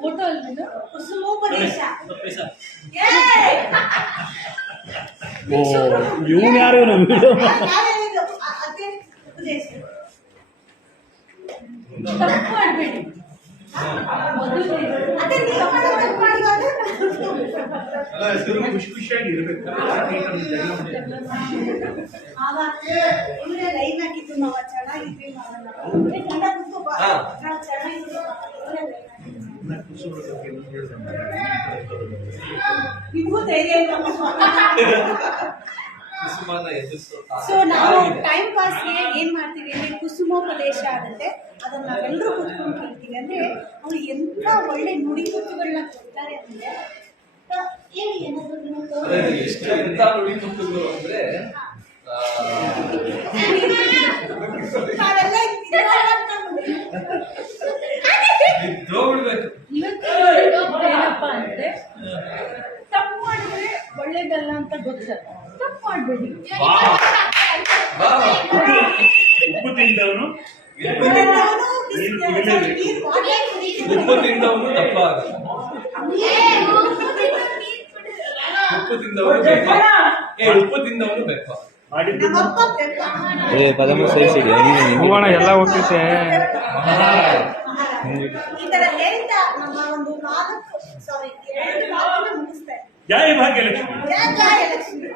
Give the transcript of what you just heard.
Photo ಅಲ್ವೇನು ಕುಸುಮೋಪದೇಶ ಇವನು ಯಾರು video ತಪ್ಪು ಮಾಡಬೇಡಿ. ಖುಷಿ ಖುಷಿಯಾಗಿ ಇರಬೇಕು. ಲೈನ್ ಹಾಕಿದ್ದು ನಾವು ಚೆನ್ನಾಗಿದ್ವಿ ನಿಮಗೂ ಧೈರ್ಯ ಸೊ ನಾವು ಟೈಮ್ ಪಾಸ್ಗೆ ಏನ್ ಮಾಡ್ತೀವಿ ಅಂದ್ರೆ ಕುಸುಮೋಪದೇಶ ಆಗುತ್ತೆ. ಅದನ್ನ ನಾವೆಲ್ಲರೂ ಕೂತ್ಕೊಂಡು ಕೇಳ್ತೀವಿ. ಅಂದ್ರೆ ಅವ್ರು ಎಂತ ಒಳ್ಳೆ ನುಡಿಮುತ್ತುಗಳನ್ನ ಕೊಡ್ತಾರೆ ಅಂದ್ರೆ ಹೇಳಿ ಏನಾದ್ರು ನಾವೆಲ್ಲ ಏನಪ್ಪಾ ಅಂದ್ರೆ ತಪ್ಪು ಮಾಡಿದ್ರೆ ಒಳ್ಳೇದಲ್ಲ ಅಂತ ಗೊತ್ತಲ್ಲ, ತಪ್ಪು ಮಾಡಬೇಡಿ. ಉಪ್ಪು ತಿಂದವನು ಉಪ್ಪು ತಿಂದವನು ದಪ್ಪ ಉಪ್ಪು ತಿಂದವನು ಬೆಪ್ಪ. ಉಪ್ಪು ತಿಂದವನು ಬೆಪ್ಪ. ಎಲ್ಲ ಹೋಗ್ತೈತೆ. ಈ ತರ ಹೇಳ್ತಾ ನಮ್ಮ ಒಂದು 2 ಮುಗಿಸ್ತಾ ಜಯ ಭಾಗ್ಯಲಕ್ಷ್ಮಿ. ಜಯ ಲಕ್ಷ್ಮಿ.